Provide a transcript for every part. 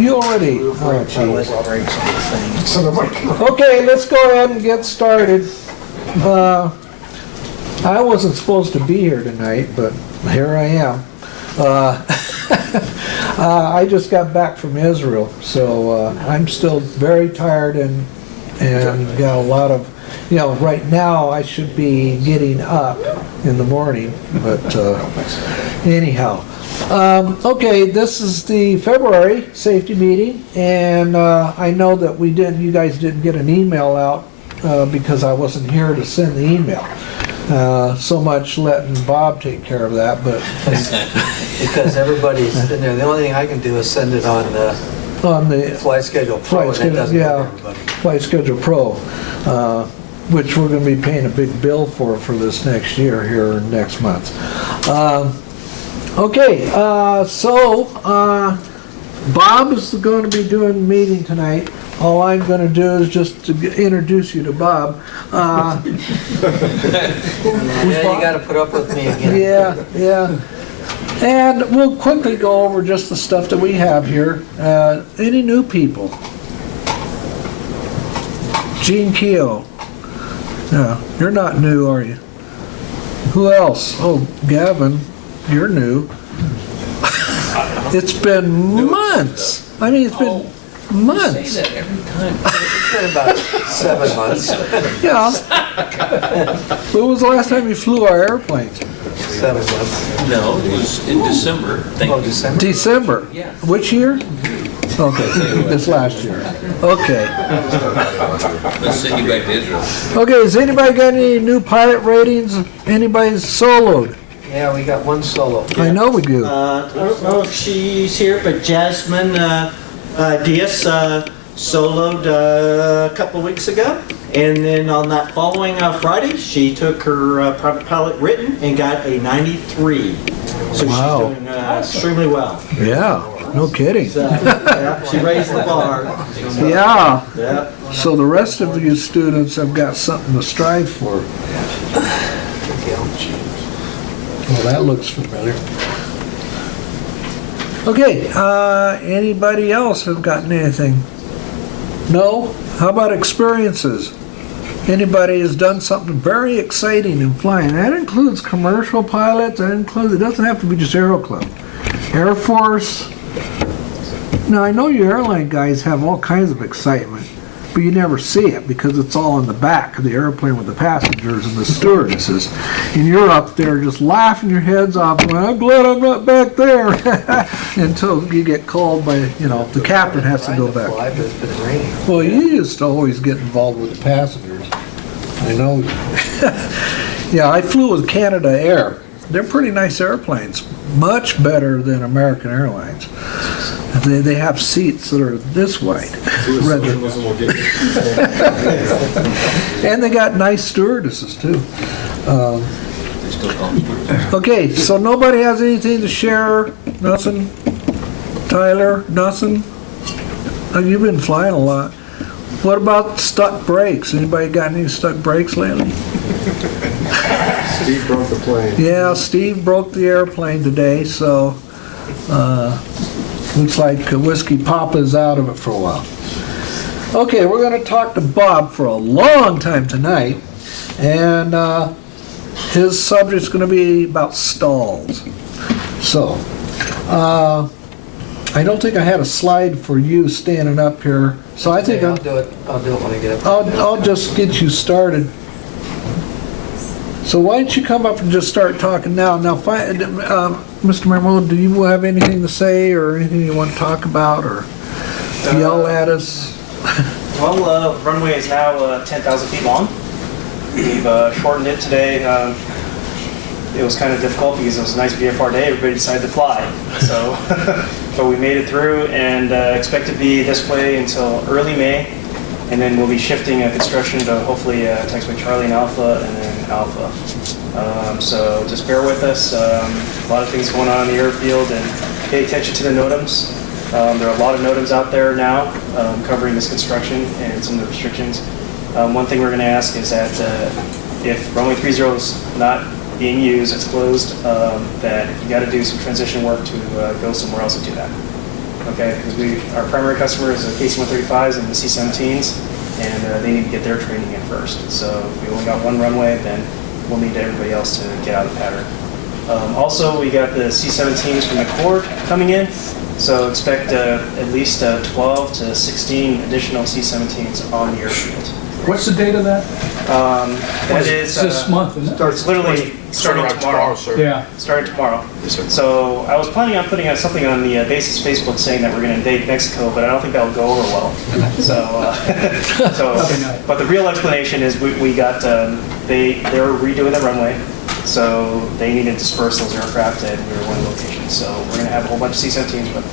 You already, oh, geez. Okay, let's go ahead and get started. I wasn't supposed to be here tonight, but here I am. I just got back from Israel, so I'm still very tired and got a lot of, right now I should be getting up in the morning, but anyhow. Okay, this is the February safety meeting, and I know that you guys didn't get an email out because I wasn't here to send the email. So much letting Bob take care of that, but because everybody's in there. The only thing I can do is send it on the Flight Schedule Pro, and that doesn't work for everybody. Flight Schedule Pro, which we're going to be paying a big bill for this next year here next month. Okay, so Bob is going to be doing the meeting tonight. All I'm going to do is just to introduce you to Bob. Yeah, you got to put up with me again. Yeah. And we'll quickly go over just the stuff that we have here. Any new people? Gene Keogh. No, you're not new, are you? Who else? Oh, Gavin, you're new. It's been months. I mean, it's been months. You say that every time. It's been about 7 months. Yeah. When was the last time you flew our airplanes? 7 months. No, it was in December. Thank you. December? December. Yeah. Which year? Okay, this last year. Okay. Let's send you back to Israel. Okay, has anybody got any new pilot ratings? Anybody soloed? Yeah, we got one solo. I know we do. I don't know if she's here, but Jasmine Diaz soloed a couple of weeks ago. And then on that following Friday, she took her private pilot written and got a 93. So Wow. she's doing extremely well. Yeah, no kidding. So, yeah, she raised the bar. Yeah, Yeah. so the rest of you students have got something to strive for. Well, that looks familiar. Okay, anybody else have gotten anything? No? How about experiences? Anybody has done something very exciting in flying? That includes commercial pilots, it doesn't have to be just Aero Club. Air Force. Now, I know you airline guys have all kinds of excitement, but you never see it because it's all in the back of the airplane with the passengers and the stewardesses. And you're up there just laughing your heads off, going, I'm glad I'm not back there, until you get called by, the captain has to go back. Fly, but it's been raining. Well, you used to always get involved with the passengers. I know. Yeah, I flew with Canada Air. They're pretty nice airplanes, much better than American Airlines. They have seats that are this wide. And they got nice stewardesses too. They still call them stewardess. Okay, so nobody has anything to share? Nothing? Tyler, nothing? You've been flying a lot. What about stuck brakes? Anybody got any stuck brakes lately? Steve broke the plane. Yeah, Steve broke the airplane today, so looks like Whiskey Papa's out of it for a while. Okay, we're going to talk to Bob for a long time tonight, and his subject's going to be about stalls. So, I don't think I had a slide for you standing up here, so I think I'll do it when I get up. I'll just get you started. So why don't you come up and just start talking now? Now, Mr. Marmol, do you have anything to say or anything you want to talk about or yell at us? Well, runway is now 10,000 feet long. We've shortened it today. It was kind of difficult because it was a nice VFR day. Everybody decided to fly. So, but we made it through and expect to be this way until early May. And then we'll be shifting construction to hopefully taxiway Charlie and Alpha and then Alpha. So just bear with us. A lot of things going on in the airfield and pay attention to the NOTAMs. There are a lot of NOTAMs out there now covering this construction and some of the restrictions. One thing we're going to ask is that if runway 30 is not being used, it's closed, that you got to do some transition work to go somewhere else and do that. Okay, because our primary customer is the KC-135s and the C-17s, and they need to get their training in first. So if we only got one runway, then we'll need everybody else to get out of the pattern. Also, we got the C-17s from the Accord coming in, so expect at least 12 to 16 additional C-17s on the airfield. What's the date of that? That is This month, isn't it? it's literally starting tomorrow. Yeah. Starting tomorrow. So I was planning on putting out something on the basis Facebook saying that we're going to invade Mexico, but I don't think that'll go over well. But the real explanation is we got they were redoing the runway, so they needed to disperse those aircraft, and we were one location. So we're going to have a whole bunch of C-17s, but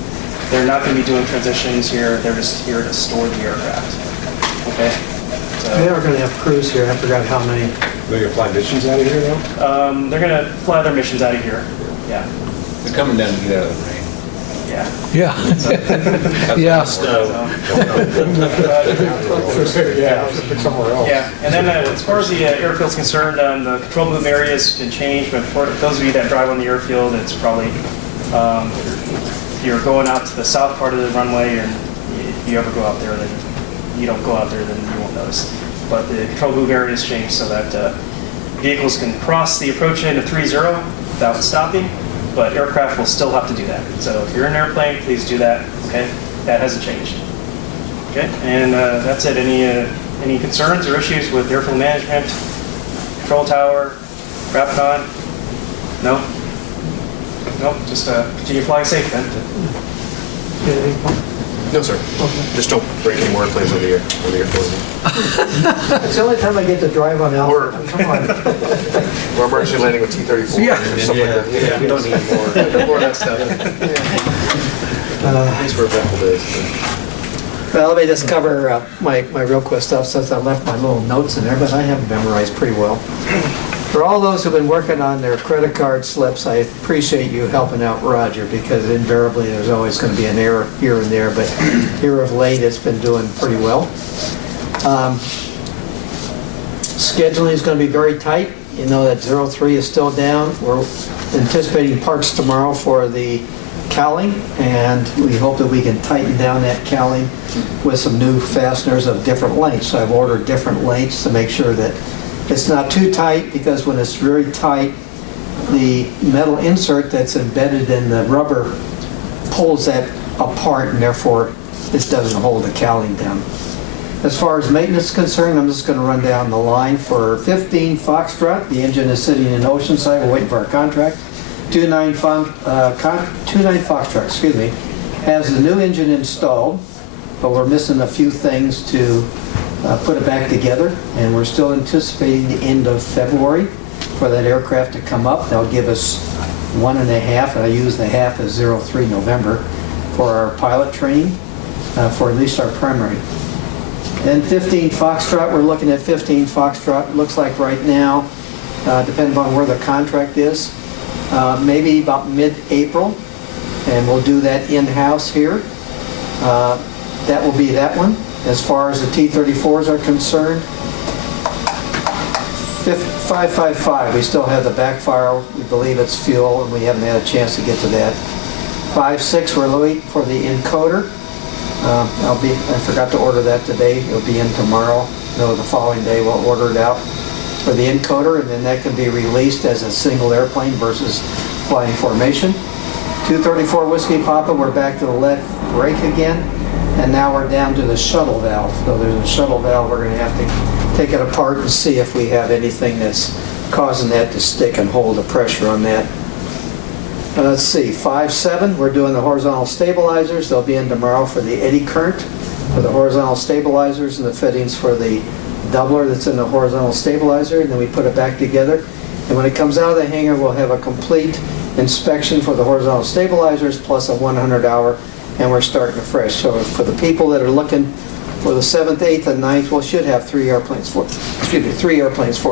they're not going to be doing transitions here. They're just here to store the aircraft. Okay. They are going to have crews here. I forgot how many. They're gonna fly missions out of here though? They're going to fly their missions out of here. Yeah. They're coming down to get out of the rain. Yeah. Yeah. Yeah. Somewhere else. Yeah, and then as far as the airfield's concerned, the control boom area's been changed, but for those of you that drive on the airfield, it's probably, if you're going out to the south part of the runway, and if you ever go out there, then you don't go out there, then you won't notice. But the control boom area has changed so that vehicles can cross the approach end of 3-0 without stopping, but aircraft will still have to do that. So if you're in an airplane, please do that, okay? That hasn't changed. Okay, and that's it. Any concerns or issues with airfield management, control tower, Rapcon? No? Nope, just continue flying safe then. No, sir. Just don't bring any more airplanes over the airport. It's the only time I get to drive on Or- Alpha. Come on. We're emergency landing with T-34 Yeah. or something like that. Yeah, we don't need more of that stuff. Thanks for eventful days. Well, let me just cover my real quick stuff since I left my little notes in there, but I have them memorized pretty well. For all those who've been working on their credit card slips, I appreciate you helping out Roger, because invariably there's always going to be an error here and there, but here of late it's been doing pretty well. Scheduling is going to be very tight. You know that 03 is still down. We're anticipating parts tomorrow for the cowling, and we hope that we can tighten down that cowling with some new fasteners of different lengths. So I've ordered different lengths to make sure that it's not too tight, because when it's very tight, the metal insert that's embedded in the rubber pulls that apart, and therefore this doesn't hold the cowling down. As far as maintenance is concerned, I'm just going to run down the line. For 15 Foxtrot, the engine is sitting in Oceanside. We're waiting for our contract. 29 Foxtrot, excuse me, has the new engine installed, but we're missing a few things to put it back together, and we're still anticipating the end of February for that aircraft to come up. They'll give us 1.5, and I use the half as 03 November for our pilot training, for at least our primary. And 15 Foxtrot, we're looking at 15 Foxtrot. Looks like right now, depending on where the contract is, maybe about mid-April, and we'll do that in-house here. That will be that one. As far as the T-34s are concerned, 555, we still have the backfire. We believe it's fuel, and we haven't had a chance to get to that. 56, we're waiting for the encoder. I forgot to order that today. It'll be in tomorrow. No, the following day we'll order it out for the encoder, and then that can be released as a single airplane versus flying formation. 234 Whiskey Papa, we're back to the lead brake again, and now we're down to the shuttle valve. So there's a shuttle valve. We're going to have to take it apart and see if we have anything that's causing that to stick and hold the pressure on that. Let's see, 5.7, we're doing the horizontal stabilizers. They'll be in tomorrow for the eddy current, for the horizontal stabilizers, and the fittings for the doubler that's in the horizontal stabilizer, and then we put it back together. And when it comes out of the hangar, we'll have a complete inspection for the horizontal stabilizers plus a 100-hour, and we're starting afresh. So for the people that are looking for the 7th, 8th, and 9th, we should have 3 airplanes for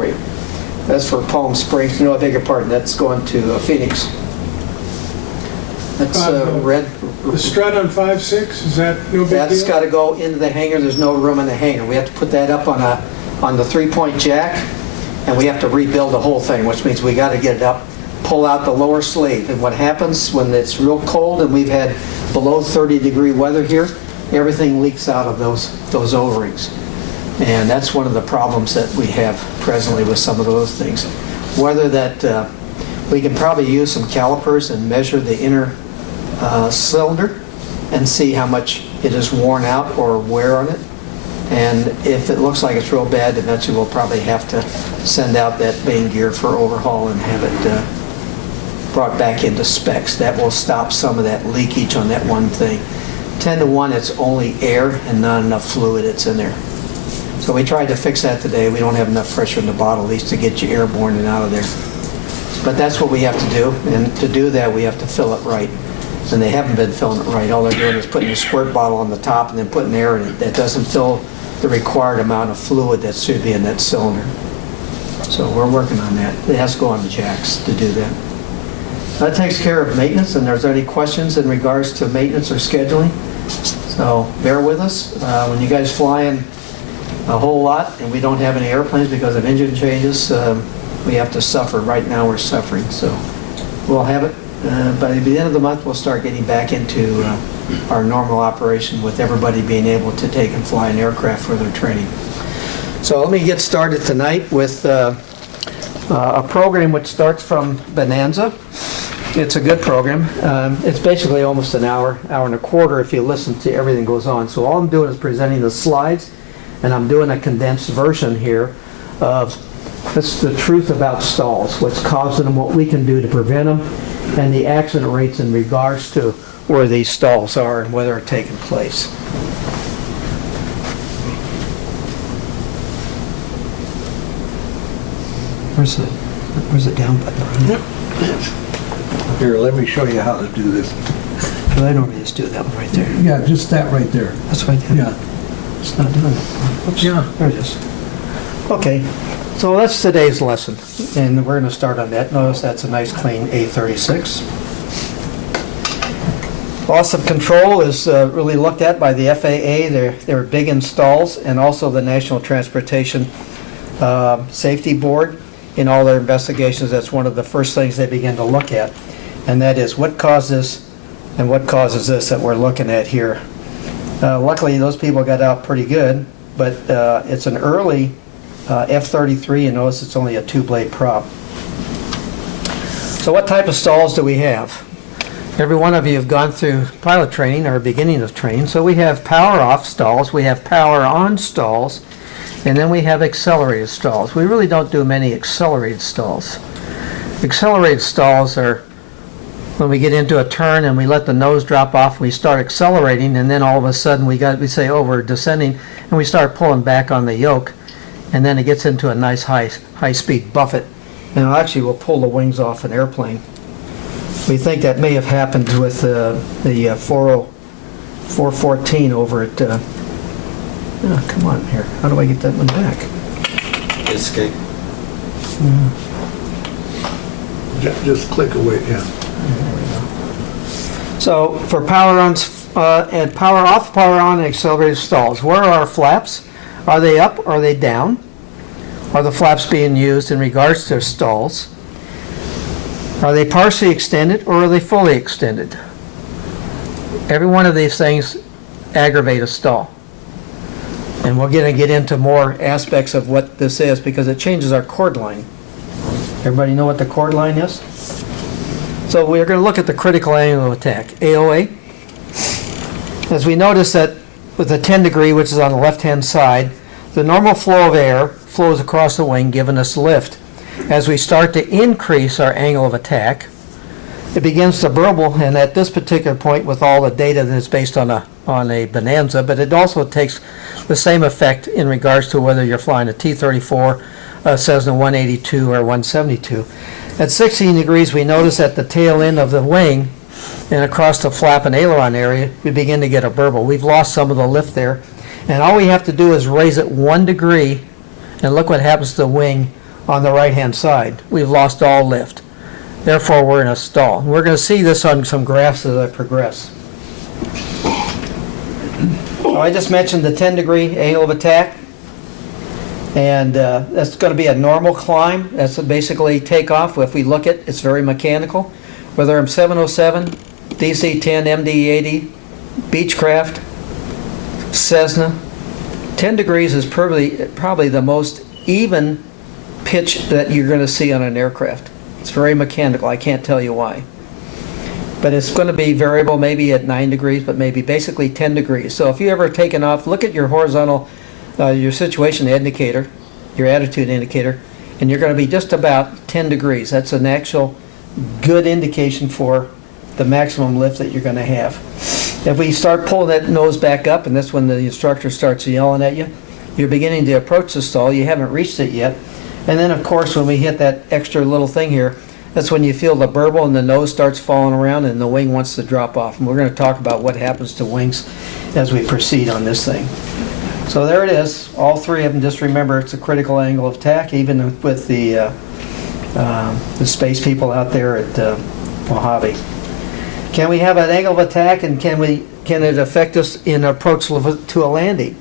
you. That's for Palm Springs. No, I beg your pardon, that's going to Phoenix. That's red. The strut on 5.6, is that no big deal? That's got to go into the hangar. There's no room in the hangar. We have to put that up on the 3-point jack, and we have to rebuild the whole thing, which means we got to get it up, pull out the lower sleeve. And what happens when it's real cold and we've had below 30-degree weather here, everything leaks out of those O-rings. And that's one of the problems that we have presently with some of those things. Whether that, we can probably use some calipers and measure the inner cylinder and see how much it is worn out or wear on it. And if it looks like it's real bad, eventually we'll probably have to send out that main gear for overhaul and have it brought back into specs. That will stop some of that leakage on that one thing. 10 to 1, it's only air and not enough fluid that's in there. So we tried to fix that today. We don't have enough pressure in the bottle, at least to get you airborne and out of there. But that's what we have to do, and to do that, we have to fill it right. And they haven't been filling it right. All they're doing is putting a squirt bottle on the top and then putting air in it. That doesn't fill the required amount of fluid that should be in that cylinder. So we're working on that. It has to go on the jacks to do that. That takes care of maintenance, and there's any questions in regards to maintenance or scheduling. So bear with us. When you guys fly in a whole lot and we don't have any airplanes because of engine changes, we have to suffer. Right now we're suffering. So we'll have it. By the end of the month, we'll start getting back into our normal operation with everybody being able to take and fly an aircraft for their training. So let me get started tonight with a program which starts from Bonanza. It's a good program. It's basically almost an hour and a quarter if you listen to everything goes on. So all I'm doing is presenting the slides, and I'm doing a condensed version here of this, the truth about stalls, what's causing them, what we can do to prevent them, and the accident rates in regards to where these stalls are and whether they're taking place. Where's the down button? Here, let me show you how to do this. Well, I normally just do that one right there. Yeah, just that right there. That's what I did. Yeah. It's not doing it. Oops. Yeah. There it is. Okay, so that's today's lesson, and we're going to start on that. Notice that's a nice clean A36. Loss of control is really looked at by the FAA. They're big in stalls, and also the National Transportation Safety Board. In all their investigations, that's one of the first things they begin to look at, and that is what causes and what causes this that we're looking at here. Luckily, those people got out pretty good, but it's an early F-33, and notice it's only a two-blade prop. So what type of stalls do we have? Every one of you have gone through pilot training or beginning of training. So we have power-off stalls, we have power-on stalls, and then we have accelerated stalls. We really don't do many accelerated stalls. Accelerated stalls are when we get into a turn and we let the nose drop off, we start accelerating, and then all of a sudden we say, oh, we're descending, and we start pulling back on the yoke, and then it gets into a nice high-speed buffet, and actually will pull the wings off an airplane. We think that may have happened with the 414 over at, oh, come on here, how do I get that one back? Escape. Just click away, yeah. So for power on and power off, power on, and accelerated stalls, where are our flaps? Are they up or are they down? Are the flaps being used in regards to stalls? Are they partially extended or are they fully extended? Every one of these things aggravate a stall. And we're going to get into more aspects of what this is because it changes our chord line. Everybody know what the chord line is? So we're going to look at the critical angle of attack, AOA. As we notice that with the 10 degree, which is on the left-hand side, the normal flow of air flows across the wing, giving us lift. As we start to increase our angle of attack, it begins to burble, and at this particular point, with all the data that is based on a Bonanza, but it also takes the same effect in regards to whether you're flying a T-34, Cessna 182, or 172. At 16 degrees, we notice at the tail end of the wing and across the flap and aileron area, we begin to get a burble. We've lost some of the lift there, and all we have to do is raise it 1 degree, and look what happens to the wing on the right-hand side. We've lost all lift. Therefore, we're in a stall. We're going to see this on some graphs as I progress. So I just mentioned the 10-degree angle of attack, and that's going to be a normal climb. That's basically takeoff. If we look at it's very mechanical. Whether I'm 707, DC-10, MD-80, Beechcraft, Cessna. 10 degrees is probably the most even pitch that you're going to see on an aircraft. It's very mechanical. I can't tell you why. But it's going to be variable, maybe at 9 degrees, but maybe basically 10 degrees. So if you ever taken off, look at your horizontal, your situation indicator, your attitude indicator, and you're going to be just about 10 degrees. That's an actual good indication for the maximum lift that you're going to have. If we start pulling that nose back up, and that's when the instructor starts yelling at you, you're beginning to approach the stall. You haven't reached it yet. And then, of course, when we hit that extra little thing here, that's when you feel the burble and the nose starts falling around and the wing wants to drop off. And we're going to talk about what happens to wings as we proceed on this thing. So there it is, all three of them. Just remember it's a critical angle of attack, even with the space people out there at Mojave. Can we have an angle of attack, and can it affect us in approach to a landing?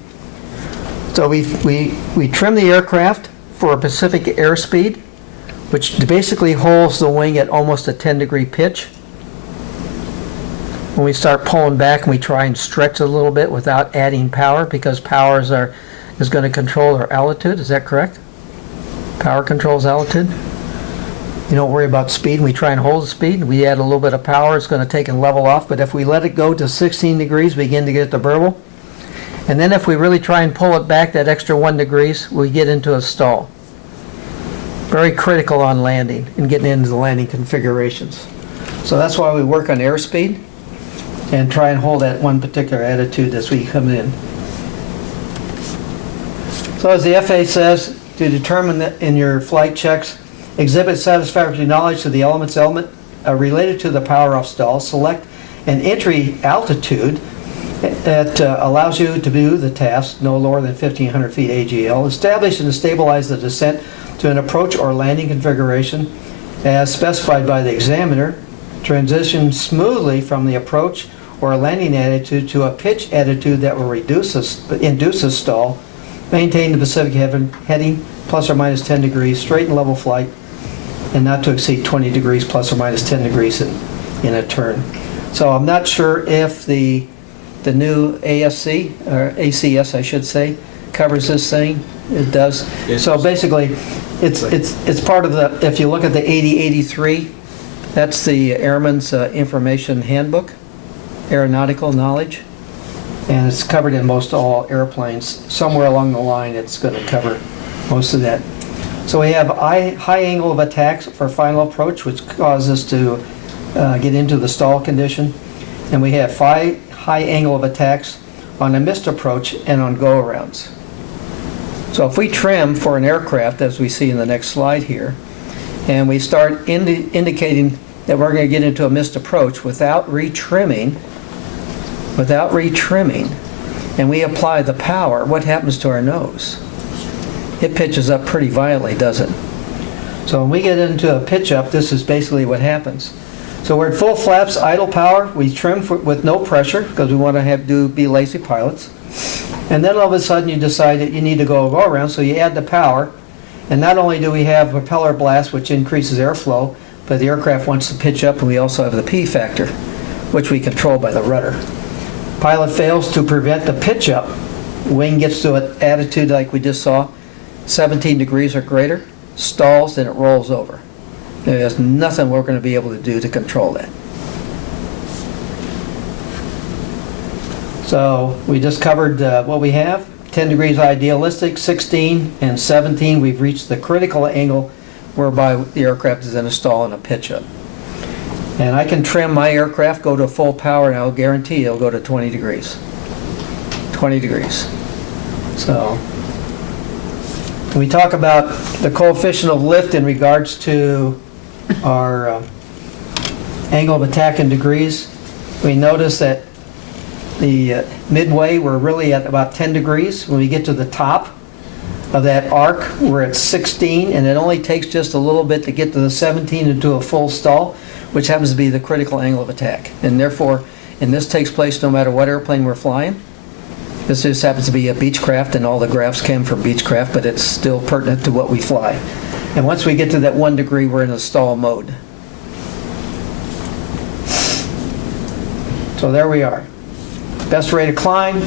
So we trim the aircraft for a specific airspeed, which basically holds the wing at almost a 10-degree pitch. When we start pulling back and we try and stretch a little bit without adding power, because power is going to control our altitude. Is that correct? Power controls altitude. You don't worry about speed. We try and hold the speed. We add a little bit of power. It's going to take and level off. But if we let it go to 16 degrees, we begin to get the burble. And then if we really try and pull it back that extra 1 degrees, we get into a stall. Very critical on landing and getting into the landing configurations. So that's why we work on airspeed and try and hold that one particular attitude as we come in. So as the FAA says, to determine that in your flight checks, exhibit satisfactory knowledge to the element related to the power off stall, select an entry altitude that allows you to do the task no lower than 1,500 feet AGL, establish and stabilize the descent to an approach or landing configuration as specified by the examiner, transition smoothly from the approach or landing attitude to a pitch attitude that will induce a stall, maintain the Pacific heading plus or minus 10 degrees, straight and level flight, and not to exceed 20 degrees plus or minus 10 degrees in a turn. So I'm not sure if the new AFC, or ACS I should say, covers this thing. It does. So basically, it's part of the, if you look at the 8083, that's the Airman's Information Handbook, Aeronautical Knowledge, and it's covered in most all airplanes. Somewhere along the line, it's going to cover most of that. So we have high angle of attack for final approach, which causes us to get into the stall condition. And we have high angle of attacks on a missed approach and on go-arounds. So if we trim for an aircraft, as we see in the next slide here, and we start indicating that we're going to get into a missed approach without retrimming, and we apply the power, what happens to our nose? It pitches up pretty violently, doesn't it? So when we get into a pitch up, this is basically what happens. So we're at full flaps, idle power. We trim with no pressure because we want to be lazy pilots. And then all of a sudden you decide that you need to go around, so you add the power. And not only do we have propeller blast, which increases airflow, but the aircraft wants to pitch up, and we also have the P factor, which we control by the rudder. Pilot fails to prevent the pitch up. Wing gets to an attitude like we just saw, 17 degrees or greater, stalls, and it rolls over. There's nothing we're going to be able to do to control that. So we just covered what we have. 10 degrees idealistic, 16 and 17, we've reached the critical angle whereby the aircraft is in a stall and a pitch up. And I can trim my aircraft, go to full power, and I'll guarantee it'll go to 20 degrees. 20 degrees. So when we talk about the coefficient of lift in regards to our angle of attack in degrees, we notice that the midway we're really at about 10 degrees. When we get to the top of that arc, we're at 16, and it only takes just a little bit to get to the 17 into a full stall, which happens to be the critical angle of attack. And therefore, and this takes place no matter what airplane we're flying. This just happens to be a Beechcraft, and all the graphs came from Beechcraft, but it's still pertinent to what we fly. And once we get to that 1 degree, we're in a stall mode. So there we are. Best rate of climb,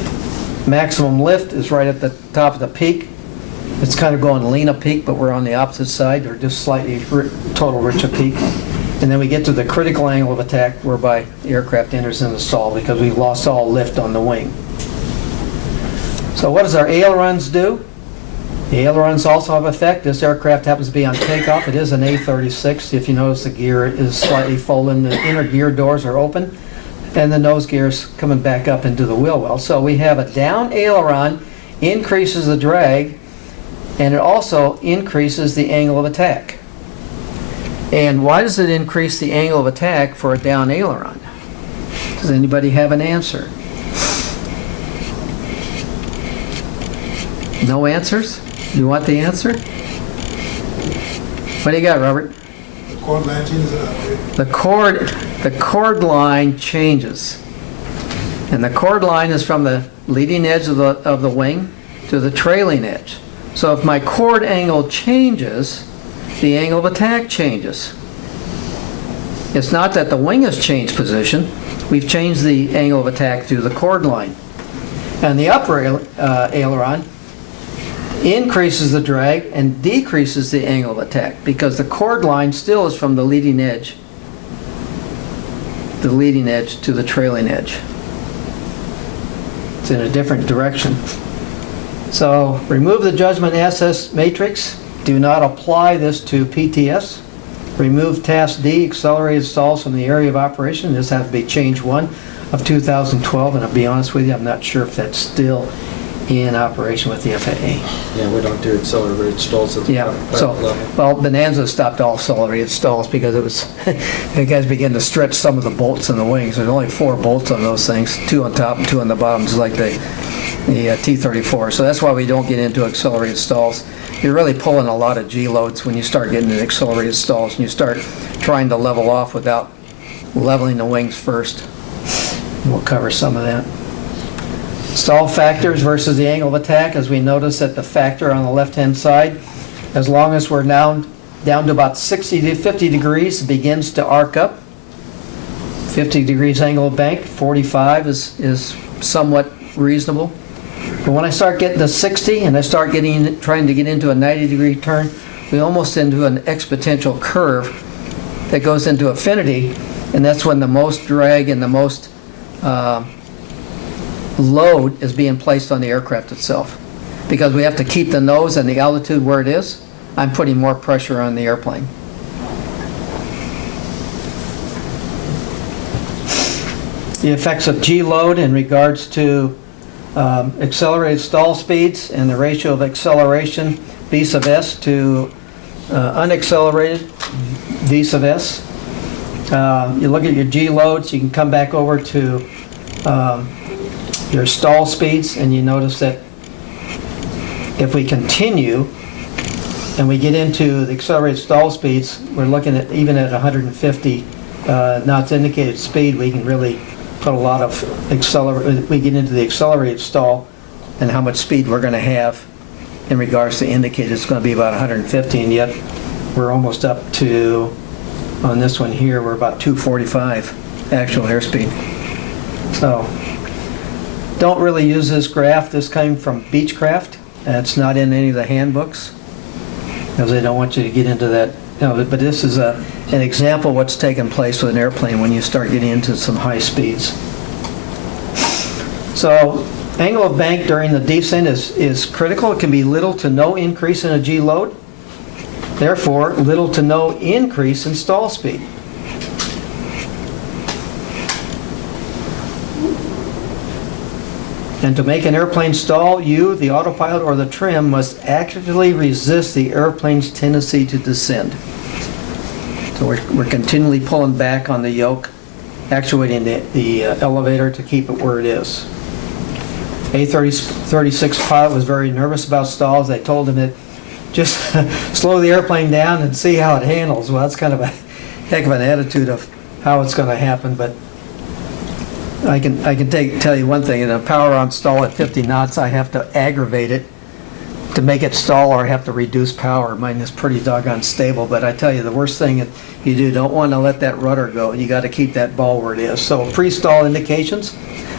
maximum lift is right at the top of the peak. It's kind of going Lena Peak, but we're on the opposite side, or just slightly total Richa Peak. And then we get to the critical angle of attack whereby the aircraft enters into stall because we've lost all lift on the wing. So what does our ailerons do? The ailerons also have effect. This aircraft happens to be on takeoff. It is an A36. If you notice, the gear is slightly folded. The inner gear doors are open, and the nose gear is coming back up into the wheel well. So we have a down aileron, increases the drag, and it also increases the angle of attack. And why does it increase the angle of attack for a down aileron? Does anybody have an answer? No answers? You want the answer? What do you got, Robert? The chord line changes. And the chord line is from the leading edge of the wing to the trailing edge. So if my chord angle changes, the angle of attack changes. It's not that the wing has changed position. We've changed the angle of attack through the chord line. And the upper aileron increases the drag and decreases the angle of attack because the chord line still is from the leading edge to the trailing edge. It's in a different direction. So remove the judgment SS matrix. Do not apply this to PTS. Remove task D, accelerated stalls from the area of operation. This has to be change 1 of 2012, and I'll be honest with you, I'm not sure if that's still in operation with the FAA. Yeah, we don't do accelerated stalls at the Yeah, so, level. well, Bonanza stopped all accelerated stalls because it was, the guys began to stretch some of the bolts in the wings. There's only 4 bolts on those things, 2 on top and 2 on the bottom, just like the T-34. So that's why we don't get into accelerated stalls. You're really pulling a lot of G loads when you start getting into accelerated stalls and you start trying to level off without leveling the wings first. We'll cover some of that. Stall factors versus the angle of attack, as we notice at the factor on the left-hand side, as long as we're down to about 60 to 50 degrees, it begins to arc up. 50 degrees angle of bank, 45 is somewhat reasonable. But when I start getting to 60 and I start trying to get into a 90-degree turn, we almost into an exponential curve that goes into infinity, and that's when the most drag and the most load is being placed on the aircraft itself. Because we have to keep the nose and the altitude where it is, I'm putting more pressure on the airplane. The effects of G load in regards to accelerated stall speeds and the ratio of acceleration V sub S to unaccelerated V sub S. You look at your G loads, you can come back over to your stall speeds, and you notice that if we continue and we get into the accelerated stall speeds, we're looking at even at 150 knots indicated speed, we can really put a lot of we get into the accelerated stall and how much speed we're going to have in regards to indicated. It's going to be about 150, and yet we're almost up to, on this one here, we're about 245 actual airspeed. So don't really use this graph. This came from Beechcraft. It's not in any of the handbooks because they don't want you to get into that. But this is an example of what's taking place with an airplane when you start getting into some high speeds. So angle of bank during the descent is critical. It can be little to no increase in a G load. Therefore, little to no increase in stall speed. And to make an airplane stall, you, the autopilot, or the trim must actively resist the airplane's tendency to descend. So we're continually pulling back on the yoke, actuating the elevator to keep it where it is. A36 pilot was very nervous about stalls. They told him that just slow the airplane down and see how it handles. Well, that's kind of a heck of an attitude of how it's going to happen, but I can tell you one thing. In a power on stall at 50 knots, I have to aggravate it to make it stall or have to reduce power. Mine is pretty doggone stable, but I tell you, the worst thing you do, don't want to let that rudder go. You got to keep that ball where it is. So pre-stall indications,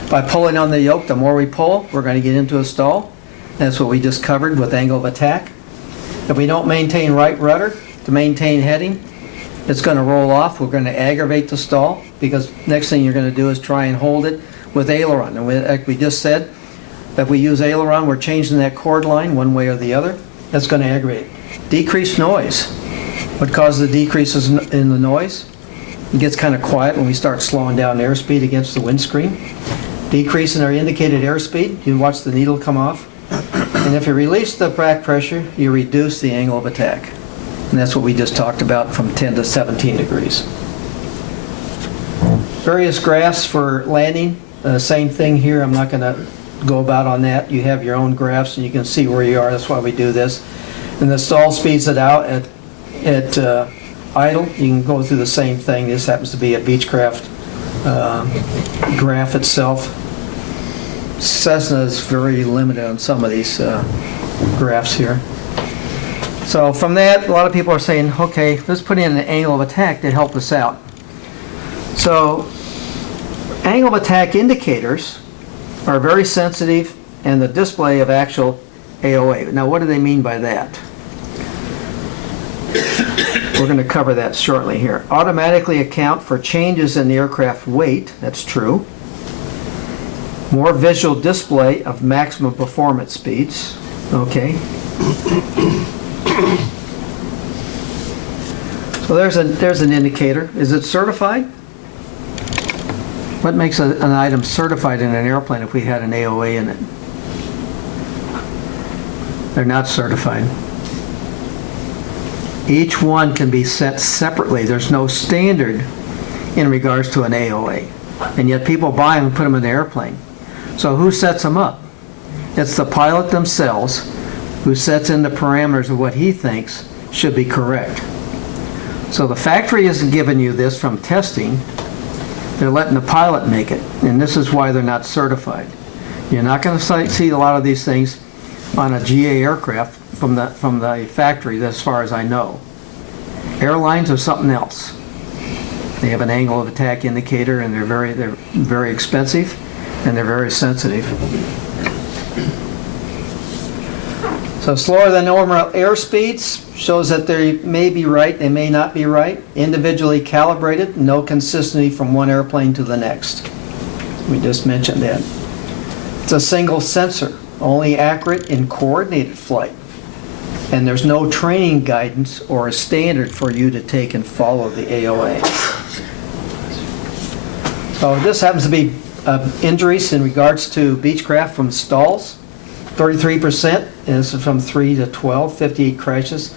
by pulling on the yoke, the more we pull, we're going to get into a stall. That's what we just covered with angle of attack. If we don't maintain right rudder to maintain heading, it's going to roll off. We're going to aggravate the stall, because next thing you're going to do is try and hold it with aileron. And like we just said, if we use aileron, we're changing that chord line one way or the other. That's going to aggravate. Decreased noise. What causes the decreases in the noise? It gets kind of quiet when we start slowing down airspeed against the windscreen. Decrease in our indicated airspeed, you watch the needle come off. And if you release the back pressure, you reduce the angle of attack. And that's what we just talked about, from 10 to 17 degrees. Various graphs for landing. Same thing here. I'm not going to go about on that. You have your own graphs and you can see where you are. That's why we do this. And the stall speeds it out at idle. You can go through the same thing. This happens to be a Beechcraft graph itself. Cessna is very limited on some of these graphs here. So from that, a lot of people are saying, okay, let's put in an angle of attack to help us out. So angle of attack indicators are very sensitive and the display of actual AOA. Now, what do they mean by that? We're going to cover that shortly here. Automatically account for changes in the aircraft weight. That's true. More visual display of maximum performance speeds. Okay. So there's an indicator. Is it certified? What makes an item certified in an airplane if we had an AOA in it? They're not certified. Each one can be set separately. There's no standard in regards to an AOA. And yet people buy them and put them in the airplane. So who sets them up? It's the pilot themselves who sets in the parameters of what he thinks should be correct. So the factory isn't giving you this from testing. They're letting the pilot make it. And this is why they're not certified. You're not going to see a lot of these things on a GA aircraft from the factory, as far as I know. Airlines are something else. They have an angle of attack indicator, and they're very expensive, and they're very sensitive. So slower than normal airspeeds shows that they may be right, they may not be right. Individually calibrated, no consistency from one airplane to the next. We just mentioned that. It's a single sensor, only accurate in coordinated flight. And there's no training guidance or a standard for you to take and follow the AOA. So this happens to be injuries in regards to Beechcraft from stalls. 33%, and this is from 3 to 12, 58 crashes.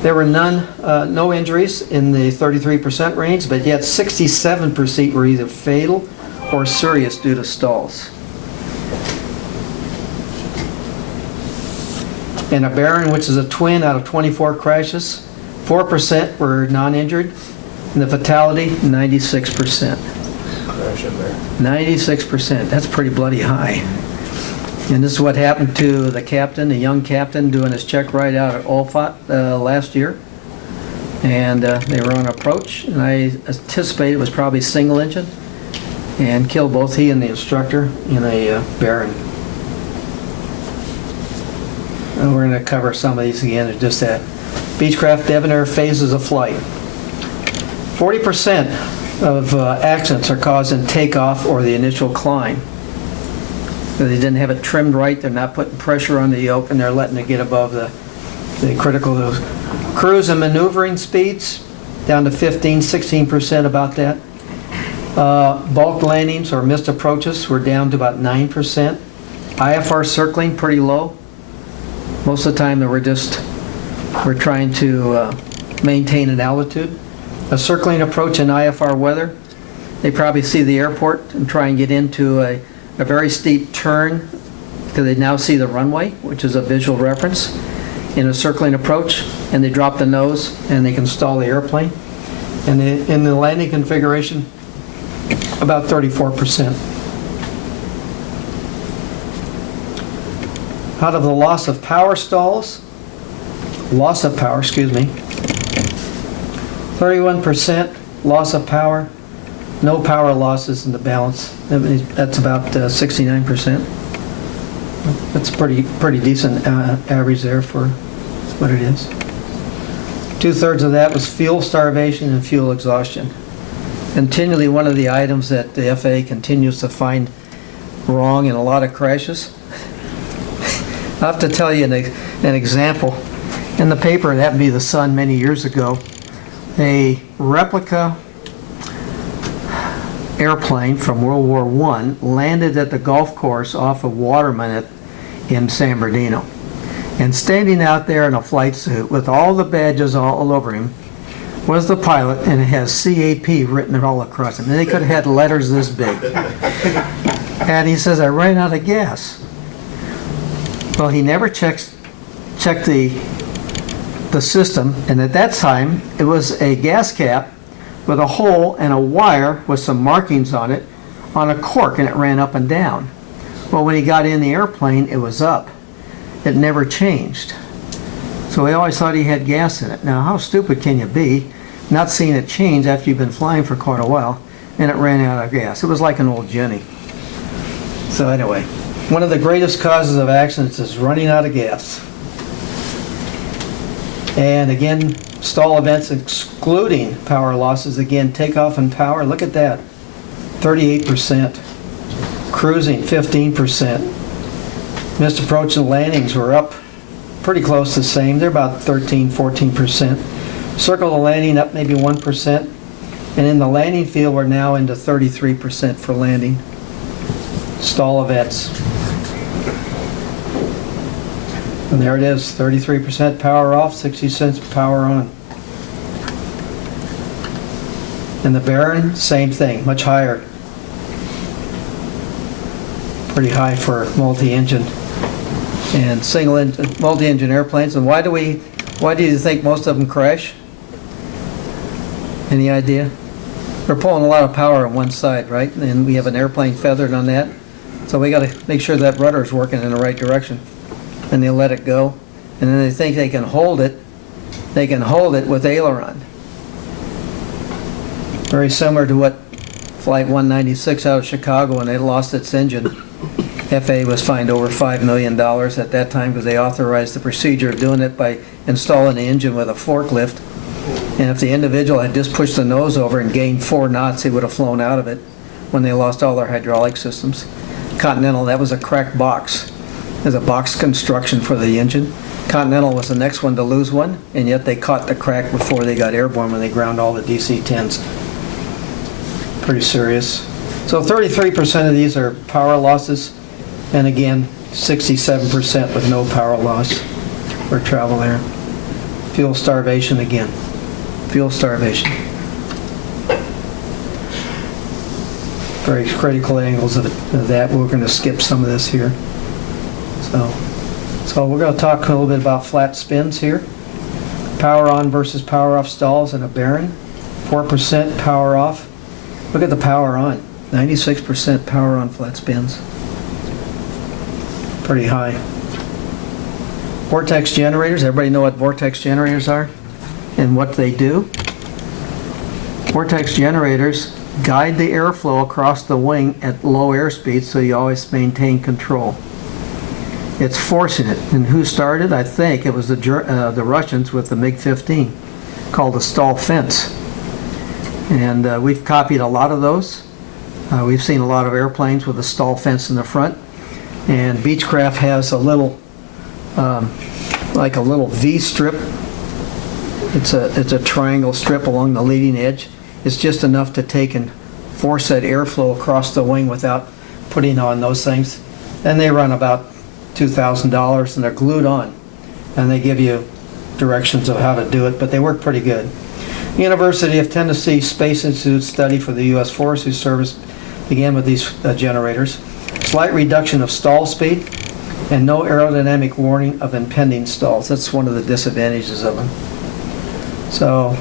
There were no injuries in the 33% range, but yet 67% were either fatal or serious due to stalls. In a Baron, which is a twin, out of 24 crashes, 4% were non-injured, and the fatality, 96%. Crash in there. 96%, that's pretty bloody high. And this is what happened to the captain, the young captain, doing his check ride out at Olfott last year. And they were on approach, and I anticipate it was probably single engine, and killed both he and the instructor in a Baron. And we're going to cover some of these again. It's just that Beechcraft Debonair phases of flight. 40% of accidents are caused in takeoff or the initial climb. So they didn't have it trimmed right, they're not putting pressure on the yoke, and they're letting it get above the critical cruise and maneuvering speeds, down to 16% about that. Bulk landings or missed approaches were down to about 9%. IFR circling, pretty low. Most of the time we're trying to maintain an altitude. A circling approach in IFR weather, they probably see the airport and try and get into a very steep turn, because they now see the runway, which is a visual reference, in a circling approach, and they drop the nose and they can stall the airplane. And in the landing configuration, about 34%. Out of the loss of power, excuse me, 31% loss of power, no power losses in the balance. That's about 69%. That's pretty decent average there for what it is. 2/3 of that was fuel starvation and fuel exhaustion. Continually, one of the items that the FAA continues to find wrong in a lot of crashes. I have to tell you an example. In the paper, it happened to be the Sun many years ago, a replica airplane from World War I landed at the golf course off of Waterman in San Bernardino. And standing out there in a flight suit with all the badges all over him was the pilot, and it has CAP written all across him. And they could have had letters this big. And he says, I ran out of gas. Well, he never checked the system, and at that time, it was a gas cap with a hole and a wire with some markings on it on a cork, and it ran up and down. Well, when he got in the airplane, it was up. It never changed. So he always thought he had gas in it. Now, how stupid can you be not seeing it change after you've been flying for quite a while, and it ran out of gas? It was like an old Jenny. So anyway, one of the greatest causes of accidents is running out of gas. And again, stall events excluding power losses, again, takeoff and power, look at that, 38%. Cruising, 15%. Missed approach and landings were up pretty close to the same. They're about 13, 14%. Circle the landing up maybe 1%. And in the landing field, we're now into 33% for landing. Stall events. And there it is, 33% power off, 60 cents power on. And the Baron, same thing, much higher. Pretty high for multi-engine and multi-engine airplanes. And why do you think most of them crash? Any idea? They're pulling a lot of power on one side, right? And we have an airplane feathered on that. So we got to make sure that rudder is working in the right direction. And they let it go. And then they think they can hold it. They can hold it with aileron. Very similar to what Flight 196 out of Chicago, when they lost its engine. FAA was fined over $5 million at that time because they authorized the procedure of doing it by installing the engine with a forklift. And if the individual had just pushed the nose over and gained 4 knots, he would have flown out of it when they lost all their hydraulic systems. Continental, that was a cracked box. There's a box construction for the engine. Continental was the next one to lose one, and yet they caught the crack before they got airborne when they ground all the DC-10s. Pretty serious. So 33% of these are power losses, and again, 67% with no power loss for travel air. Fuel starvation again. Fuel starvation. Very critical angles of that. We're going to skip some of this here. So we're going to talk a little bit about flat spins here. Power on versus power off stalls in a Baron. 4% power off. Look at the power on. 96% power on flat spins. Pretty high. Vortex generators. Everybody know what vortex generators are and what they do? Vortex generators guide the airflow across the wing at low airspeed so you always maintain control. It's forcing it. And who started? I think it was the Russians with the MiG-15, called the stall fence. And we've copied a lot of those. We've seen a lot of airplanes with a stall fence in the front. And Beechcraft has a little, like a little V-strip. It's a triangle strip along the leading edge. It's just enough to take and force that airflow across the wing without putting on those things. And they run about $2,000, and they're glued on. And they give you directions of how to do it, but they work pretty good. University of Tennessee Space Institute study for the U.S. Forestry Service began with these generators. Slight reduction of stall speed and no aerodynamic warning of impending stalls. That's one of the disadvantages of them. So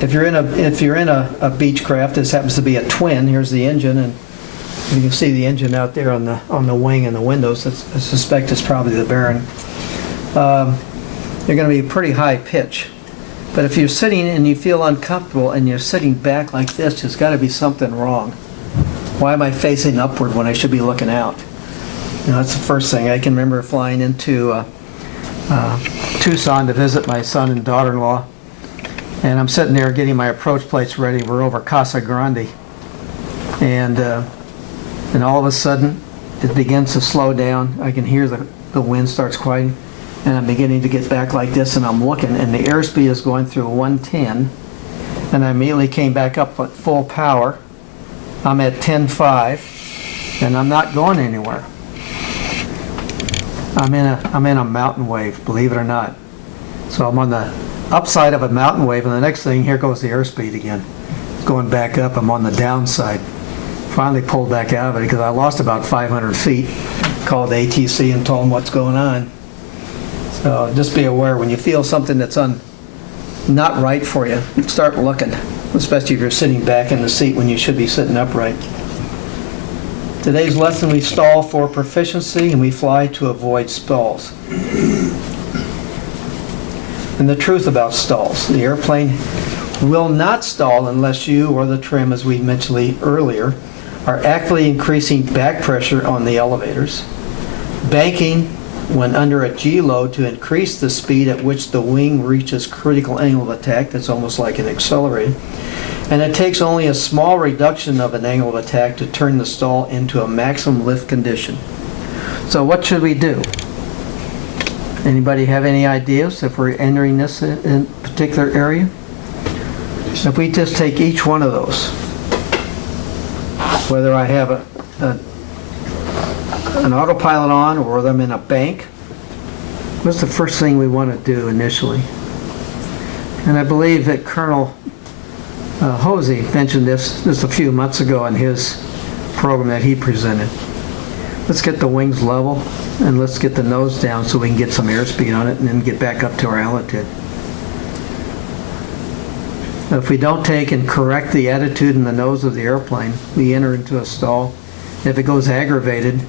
if you're in a Beechcraft, this happens to be a twin. Here's the engine, and You can see the engine out there on the wing and the windows. I suspect it's probably the Baron. They're going to be a pretty high pitch. But if you're sitting and you feel uncomfortable and you're sitting back like this, there's got to be something wrong. Why am I facing upward when I should be looking out? You know, that's the first thing. I can remember flying into Tucson to visit my son and daughter-in-law, and I'm sitting there getting my approach plates ready. We're over Casa Grande, and all of a sudden it begins to slow down. I can hear the wind starts quieting, and I'm beginning to get back like this, and I'm looking, and the airspeed is going through 110, and I immediately came back up at full power. I'm at 10.5, and I'm not going anywhere. I'm in a mountain wave, believe it or not. So I'm on the upside of a mountain wave, and the next thing, here goes the airspeed again. It's going back up. I'm on the downside. Finally pulled back out of it because I lost about 500 feet. Called ATC and told them what's going on. So just be aware when you feel something that's not right for you, start looking, especially if you're sitting back in the seat when you should be sitting upright. Today's lesson, we stall for proficiency and we fly to avoid stalls. And the truth about stalls, the airplane will not stall unless you or the trim, as we mentioned earlier, are actively increasing back pressure on the elevators, banking when under a G load to increase the speed at which the wing reaches critical angle of attack. That's almost like an accelerator. And it takes only a small reduction of an angle of attack to turn the stall into a maximum lift condition. So what should we do? Anybody have any ideas if we're entering this in a particular area? If we just take each one of those, whether I have an autopilot on or whether I'm in a bank, what's the first thing we want to do initially? And I believe that Colonel Hosey mentioned this just a few months ago in his program that he presented. Let's get the wings level and let's get the nose down so we can get some airspeed on it and then get back up to our altitude. If we don't take and correct the attitude in the nose of the airplane, we enter into a stall. If it goes aggravated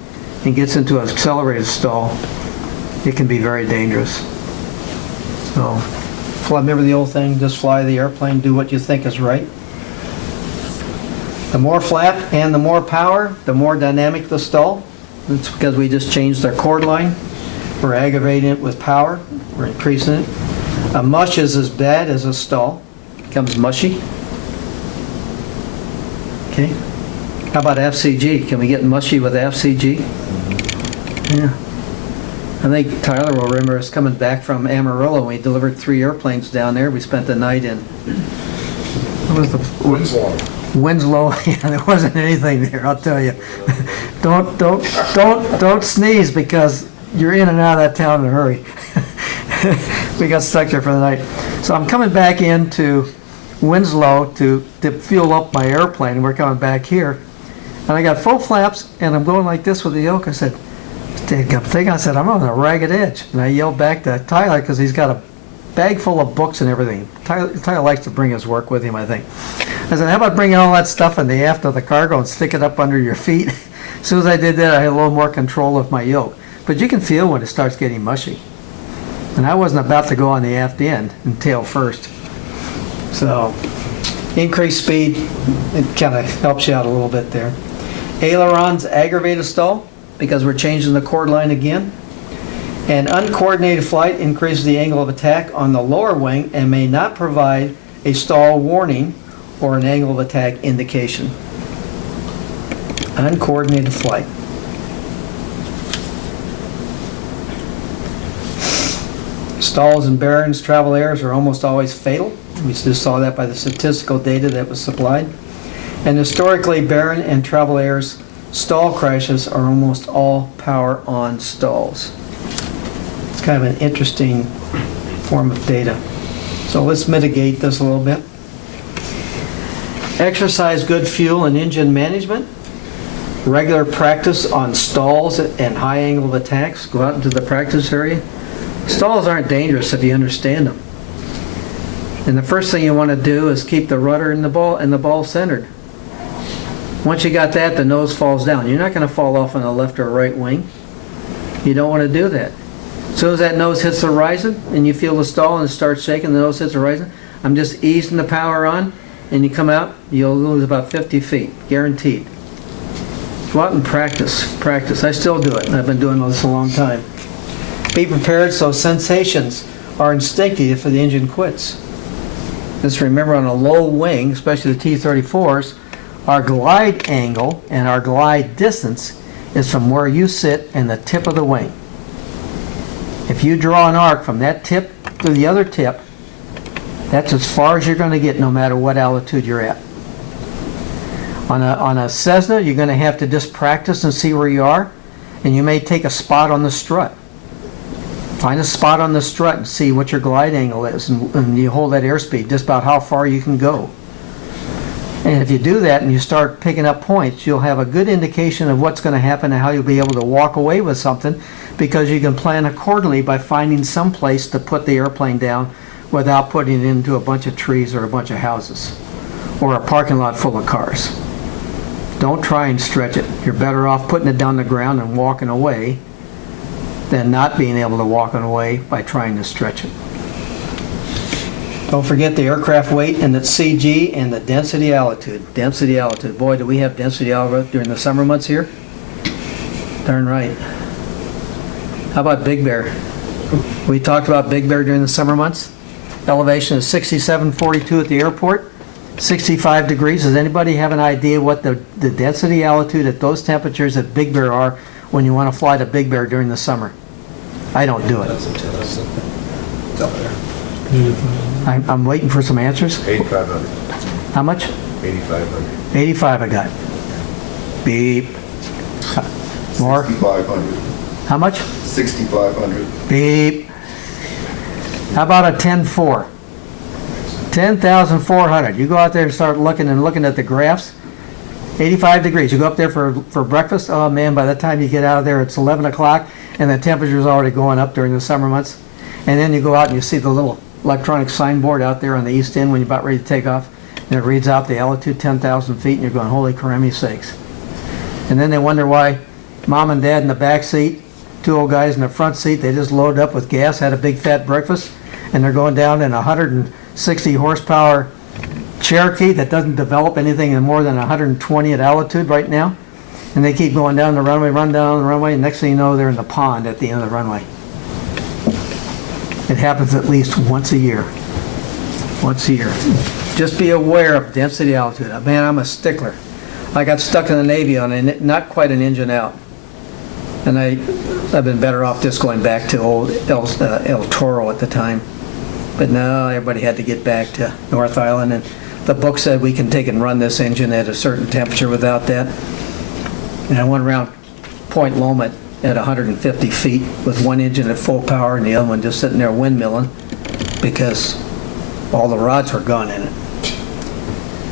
and gets into an accelerated stall, it can be very dangerous. So, remember the old thing, just fly the airplane, do what you think is right. The more flap and the more power, the more dynamic the stall. It's because we just changed our chord line. We're aggravating it with power. We're increasing it. A mush is as bad as a stall. It becomes mushy. Okay. How about FCG? Can we get mushy with FCG? Yeah. I think Tyler will remember us coming back from Amarillo. We delivered 3 airplanes down there. We spent the night in, what was the? Winslow. Winslow. Yeah, there wasn't anything there, I'll tell you. Don't sneeze because you're in and out of that town in a hurry. We got stuck there for the night. So I'm coming back into Winslow to fuel up my airplane, and we're coming back here. And I got full flaps, and I'm going like this with the yoke. I said, I said, I'm on a ragged edge. And I yelled back to Tyler because he's got a bag full of books and everything. Tyler likes to bring his work with him, I think. I said, how about bringing all that stuff in the aft of the cargo and stick it up under your feet? As soon as I did that, I had a little more control of my yoke. But you can feel when it starts getting mushy. And I wasn't about to go on the aft end and tail first. So, increased speed, it kind of helps you out a little bit there. Ailerons aggravate a stall because we're changing the chord line again. And uncoordinated flight increases the angle of attack on the lower wing and may not provide a stall warning or an angle of attack indication. Uncoordinated flight. Stalls and bearings, travel errors are almost always fatal. We just saw that by the statistical data that was supplied. And historically, bearing and travel errors, stall crashes are almost all power on stalls. It's kind of an interesting form of data. So let's mitigate this a little bit. Exercise good fuel and engine management. Regular practice on stalls and high angle of attacks. Go out into the practice area. Stalls aren't dangerous if you understand them. And the first thing you want to do is keep the rudder and the ball centered. Once you got that, the nose falls down. You're not going to fall off on the left or right wing. You don't want to do that. As soon as that nose hits the horizon and you feel the stall and it starts shaking, the nose hits the horizon, I'm just easing the power on, and you come out, you'll lose about 50 feet, guaranteed. Go out and practice. Practice. I still do it, and I've been doing this a long time. Be prepared so sensations are instinctive if the engine quits. Just remember, on a low wing, especially the T-34s, our glide angle and our glide distance is from where you sit and the tip of the wing. If you draw an arc from that tip to the other tip, that's as far as you're going to get no matter what altitude you're at. On a Cessna, you're going to have to just practice and see where you are, and you may take a spot on the strut. Find a spot on the strut and see what your glide angle is, and you hold that airspeed, just about how far you can go. And if you do that and you start picking up points, you'll have a good indication of what's going to happen and how you'll be able to walk away with something, because you can plan accordingly by finding some place to put the airplane down without putting it into a bunch of trees or a bunch of houses or a parking lot full of cars. Don't try and stretch it. You're better off putting it down the ground and walking away than not being able to walk away by trying to stretch it. Don't forget the aircraft weight and the CG and the density altitude. Density altitude. Boy, do we have density altitude during the summer months here? Darn right. How about Big Bear? We talked about Big Bear during the summer months. Elevation is 6742 at the airport, 65 degrees. Does anybody have an idea what the density altitude at those temperatures at Big Bear are when you want to fly to Big Bear during the summer? I don't do it. I'm waiting for some answers. 8,500. How much? 8,500. 85 I got. Beep. More? 6,500. How much? 6,500. Beep. How about a 10-4? 10,400. You go out there and start looking at the graphs. 85 degrees. You go up there for breakfast. Oh man, by the time you get out of there, it's 11 o'clock and the temperature's already going up during the summer months. And then you go out and you see the little electronic signboard out there on the east end when you're about ready to take off. And it reads out the altitude, 10,000 feet, and you're going, holy crummy sakes. And then they wonder why mom and dad in the back seat, two old guys in the front seat, they just loaded up with gas, had a big fat breakfast, and they're going down in a 160 horsepower Cherokee that doesn't develop anything in more than 120 at altitude right now. And they keep going down the runway, run down the runway, and next thing you know, they're in the pond at the end of the runway. It happens at least once a year. Once a year. Just be aware of density altitude. Man, I'm a stickler. I got stuck in the Navy on not quite an engine out. And I've been better off just going back to old El Toro at the time. But now everybody had to get back to North Island, and the book said we can take and run this engine at a certain temperature without that. And I went around Point Loma at 150 feet with one engine at full power and the other one just sitting there windmilling because all the rods were gone in it.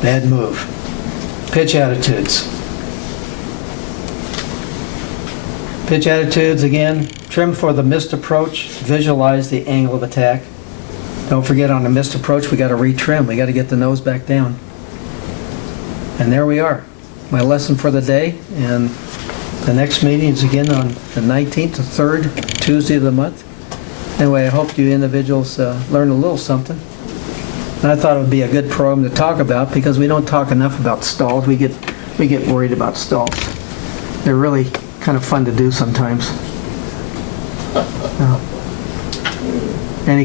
Bad move. Pitch attitudes. Pitch attitudes again. Trim for the missed approach. Visualize the angle of attack. Don't forget, on the missed approach, we got to retrim. We got to get the nose back down. And there we are. My lesson for the day. And the next meeting is again on the 19th, the third Tuesday of the month. Anyway, I hope you individuals learn a little something. And I thought it would be a good program to talk about because we don't talk enough about stalls. We get worried about stalls. They're really kind of fun to do sometimes. Any